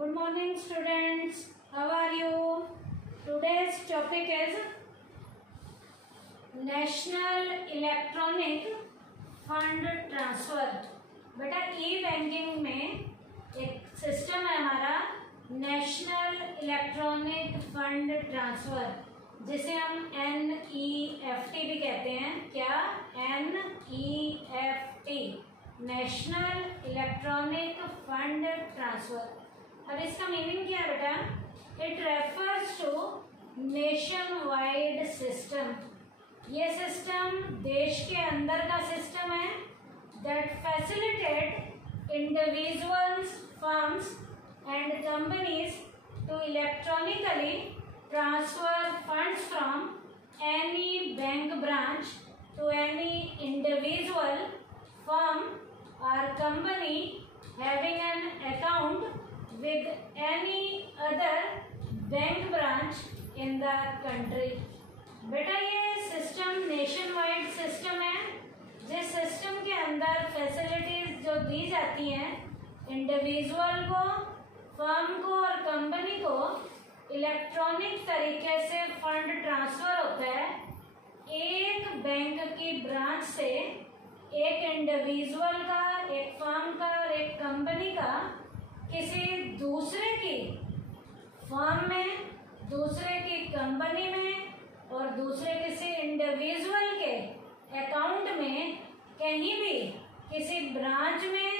Good morning students. How are you? Today's topic is National Electronic Fund Transfer. बेटा ई banking में एक system है हमारा नेशनल इलेक्ट्रॉनिक फंड ट्रांसफर, जिसे हम NEFT भी कहते हैं। क्या? NEFT, national electronic fund transfer. अब इसका मीनिंग क्या है बेटा? It refers to nationwide system. ये सिस्टम देश के अंदर का सिस्टम है that facilitate individuals, firms and companies to electronically transfer funds from any bank branch to any individual, firm or company having an account with any other bank branch in the country। बेटा ये system nation wide system है, जिस system के अंदर facilities जो दी जाती हैं individual को, फर्म को और कंपनी को इलेक्ट्रॉनिक तरीके से फंड ट्रांसफर होता है एक बैंक की ब्रांच से एक इंडिविजुअल का, एक फर्म का और एक कंपनी का किसी दूसरे की फर्म में, दूसरे की कंपनी में और दूसरे किसी इंडिविजुअल के अकाउंट में कहीं भी किसी ब्रांच में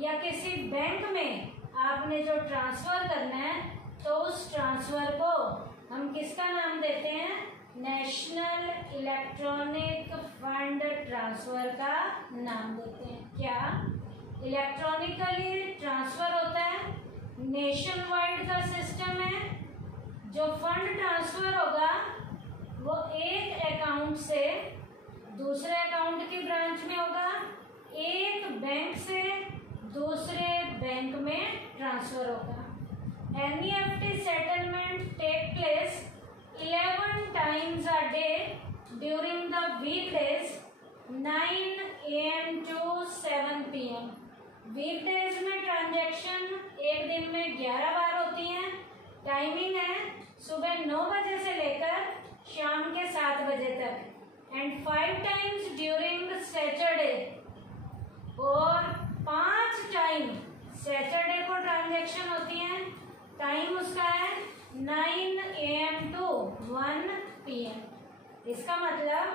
या किसी बैंक में आपने जो ट्रांसफर करना है, तो उस ट्रांसफर को हम किसका नाम देते हैं? नेशनल इलेक्ट्रॉनिक फंड ट्रांसफर का नाम देते हैं। क्या? इलेक्ट्रॉनिकली ट्रांसफर होता है, नेशन वाइड का सिस्टम है। जो फंड ट्रांसफर होगा वो एक अकाउंट से दूसरे अकाउंट की ब्रांच में होगा, एक बैंक से दूसरे बैंक में ट्रांसफर होगा। NEFT settlement take place 11 times a day during the weekdays 9 AM to 7 PM। Weekdays में ट्रांजैक्शन एक दिन में 11 बार होती हैं। टाइमिंग है सुबह 9 बजे से लेकर शाम के 7 बजे तक। एंड 5 टाइम्स ड्यूरिंग सैटरडे, और 5 टाइम सैटरडे को ट्रांजैक्शन होती है। टाइम उसका है 9 AM to 1 PM। इसका मतलब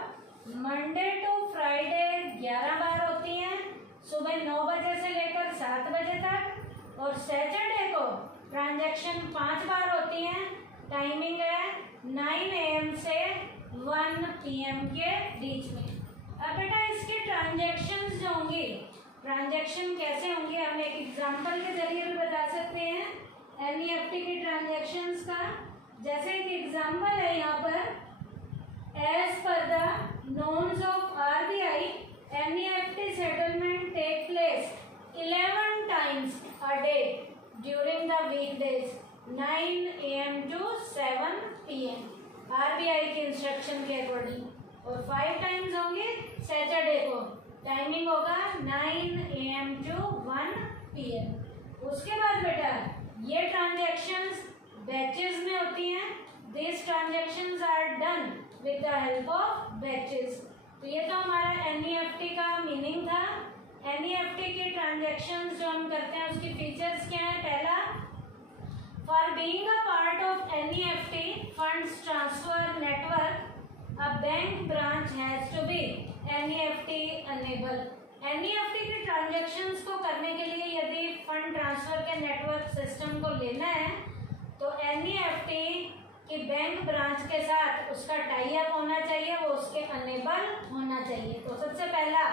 मंडे टू फ्राइडे 11 बार होती हैं सुबह 9 बजे से लेकर 7 बजे तक, और सैटरडे को ट्रांजैक्शन 5 बार होती हैं। टाइमिंग है 9 AM से 1 PM के बीच में। अब बेटा इसकी ट्रांजैक्शंस जो होंगी, ट्रांजैक्शन कैसे होंगे हम एक एग्जांपल के जरिए भी बता सकते हैं NEFT की ट्रांजैक्शंस का। जैसे एक एग्जांपल है यहाँ पर, as per the norms of RBI NEFT settlement take place 11 times a day during the weekdays 9 AM to 7 PM RBI के इंस्ट्रक्शन के अकॉर्डिंग, और 5 टाइम्स होंगे सैटरडे को। टाइमिंग होगा 9 AM to 1 PM। उसके बाद बेटा ये ट्रांजैक्शंस बैचेस में होती हैं। This transactions are done with the help of batches. तो ये तो हमारा NEFT का मीनिंग था। NEFT की ट्रांजैक्शंस जो हम करते हैं उसकी फीचर्स क्या है? पहला, for being a part of NEFT funds transfer network a bank branch has to be NEFT enable. NEFT की ट्रांजैक्शंस को करने के लिए यदि फंड ट्रांसफर के नेटवर्क सिस्टम को लेना है तो NEFT कि बैंक ब्रांच के साथ उसका टाई अप होना चाहिए, वो उसके अनेबल होना चाहिए। तो सबसे पहला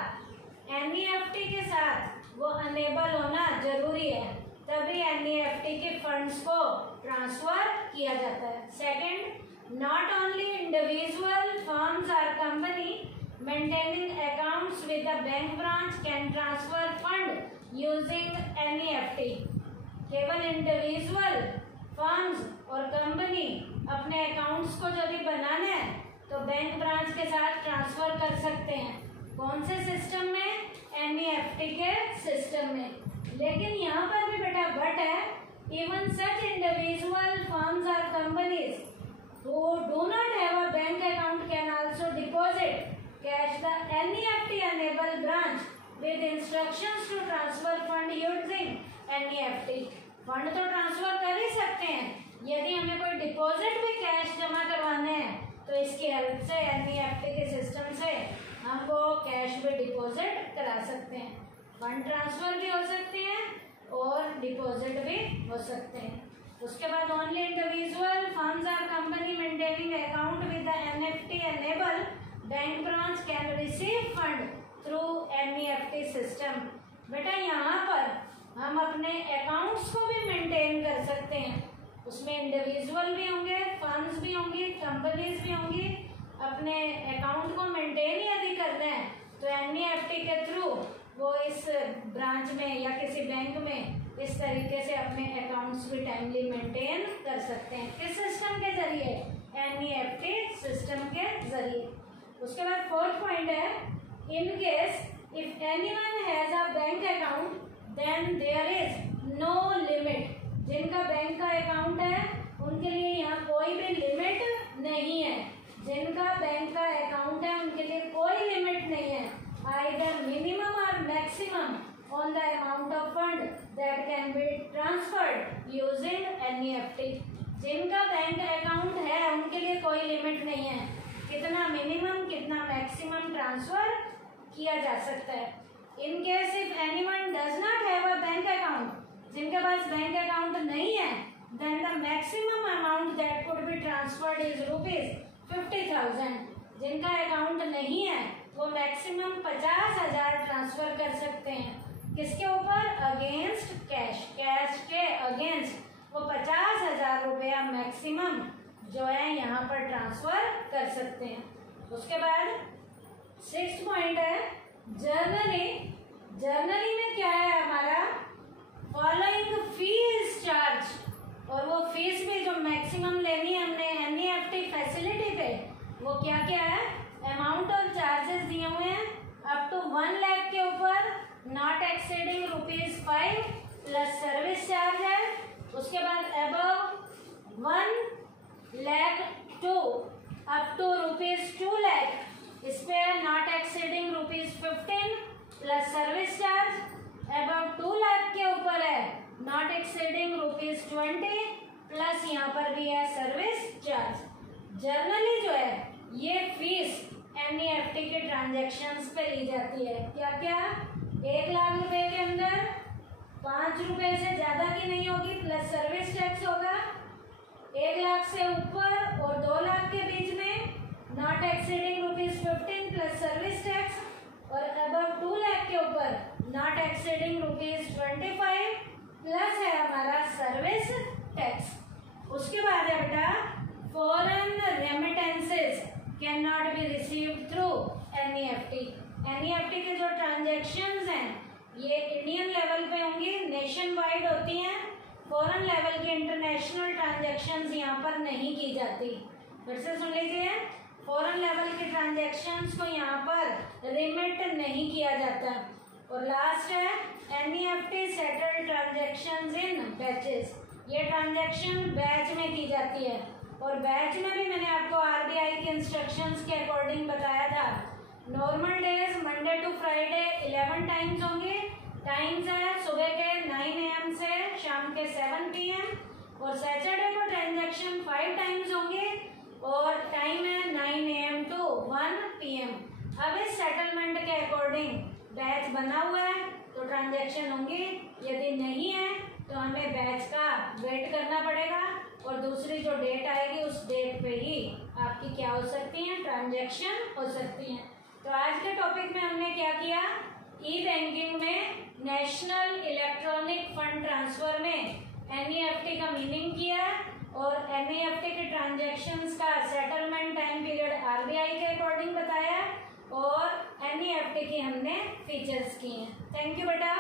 NEFT के साथ वो अनेबल होना जरूरी है, तभी NEFT के फंड्स को ट्रांसफर किया जाता है। Second, not only individual, firms और company maintaining accounts with the bank branch can transfer fund using NEFT। केवल इंडिविजुअल, फर्म्स और कंपनी अपने अकाउंट्स को यदि बनाना है तो बैंक ब्रांच के साथ ट्रांसफर कर सकते हैं। कौन से सिस्टम में? NEFT के सिस्टम में। लेकिन यहाँ पर भी बेटा बट है, Even such individual firms or companies who do not have a bank account can also deposit cash. The NEFT enable branch with instructions to transfer fund using NEFT. Fund तो transfer कर ही सकते हैं, यदि हमें कोई deposit भी cash जमा करवाने हैं तो इसकी हेल्प से NEFT के सिस्टम से हम वो कैश भी डिपॉजिट करा सकते हैं। फंड ट्रांसफर भी हो सकते हैं और डिपॉजिट भी हो सकते हैं। उसके बाद only individual firms or company maintaining account with the NEFT enable bank branch can receive fund through NEFT system. बेटा यहाँ पर हम अपने अकाउंट्स को भी मेंटेन कर सकते हैं, उसमें इंडिविजुअल भी होंगे, फर्म्स भी होंगी, कंपनीज भी होंगी। अपने अकाउंट को मेंटेन यदि करना है तो NEFT के थ्रू वो इस ब्रांच में या किसी बैंक में इस तरीके से अपने अकाउंट्स भी टाइमली मेंटेन कर सकते हैं। किस सिस्टम के जरिए? NEFT सिस्टम के जरिए। उसके बाद फोर्थ पॉइंट है, in case if anyone has a bank account then there is no limit. जिनका बैंक का अकाउंट है उनके लिए यहाँ कोई भी लिमिट नहीं है। जिनका बैंक का अकाउंट है उनके लिए कोई लिमिट नहीं है, आइदर मिनिमम और maximum on the amount of fund that can be transferred using NEFT। जिनका बैंक अकाउंट है उनके लिए कोई लिमिट नहीं है, कितना मिनिमम कितना मैक्सिमम ट्रांसफर किया जा सकता है। In case if anyone does not have a bank account, जिनके पास बैंक अकाउंट नहीं है, then the maximum amount that could be transferred is ₹50,000। जिनका अकाउंट नहीं है वो मैक्सिमम 50,000 ट्रांसफर कर सकते हैं। किसके ऊपर? Against cash. कैश के अगेंस्ट वो 50,000 रुपया मैक्सिमम जो है यहाँ पर ट्रांसफर कर सकते हैं। उसके बाद 6th पॉइंट है जर्नली। जर्नली में क्या है हमारा? फॉलोइंग फीस चार्ज, और वो फीस भी जो मैक्सिमम लेनी है हमने NEFT फैसिलिटी पे, वो क्या क्या है? अमाउंट और चार्जेस दिए हुए हैं। अप टू 1 लाख के ऊपर not exceeding ₹5 plus service charge है। उसके बाद above 1 lakh to up to ₹2 lakh, इस पे not exceeding ₹15 plus service charge. Above 2 lakh के ऊपर है नॉट एक्सीडिंग ₹20 प्लस यहाँ पर भी है सर्विस चार्ज। जर्नली जो है ये फीस NEFT के ट्रांजैक्शंस पे ली जाती है। क्या क्या? 1 लाख रुपए के अंदर 5 रुपए से ज्यादा की नहीं होगी, प्लस सर्विस टैक्स होगा। 1 लाख से ऊपर और 2 लाख के बीच में not exceeding ₹15 plus service tax, और अबव 2 लाख के ऊपर नॉट एक्सीडिंग ₹25 प्लस है हमारा सर्विस टैक्स। उसके बाद है बेटा foreign remittances can not be received through NEFT। NEFT के जो ट्रांजैक्शंस हैं ये इंडियन लेवल पे होंगी, नेशन वाइड होती हैं। फॉरेन लेवल की इंटरनेशनल ट्रांजैक्शंस यहाँ पर नहीं की जाती। फिर से सुन लीजिए, फॉरेन लेवल के ट्रांजैक्शंस को यहाँ पर रिमिट नहीं किया जाता। और लास्ट है NEFT सेटल ट्रांजैक्शंस इन बैचेस। ये ट्रांजैक्शन बैच में की जाती है, और बैच में भी मैंने आपको RBI के इंस्ट्रक्शंस के अकॉर्डिंग बताया था। Normal days Monday to Friday 11 times होंगे। टाइम्स है सुबह के 9 AM से शाम के 7 PM, और सैटरडे को ट्रांजैक्शन 5 टाइम्स होंगे और टाइम है 9 AM to 1 PM। अब इस सेटलमेंट के अकॉर्डिंग बैच बना हुआ है तो ट्रांजैक्शन होंगी, यदि नहीं है तो हमें बैच का वेट करना पड़ेगा, और दूसरी जो डेट आएगी उस डेट पे ही आपकी क्या हो सकती है? ट्रांजैक्शन हो सकती हैं। तो आज के टॉपिक में हमने क्या किया? ई बैंकिंग में नेशनल इलेक्ट्रॉनिक फंड ट्रांसफर में NEFT का मीनिंग किया, और NEFT के ट्रांजैक्शंस का सेटलमेंट टाइम पीरियड RBI के अकॉर्डिंग बताया, और NEFT की हमने फीचर्स किए हैं। थैंक यू बेटा।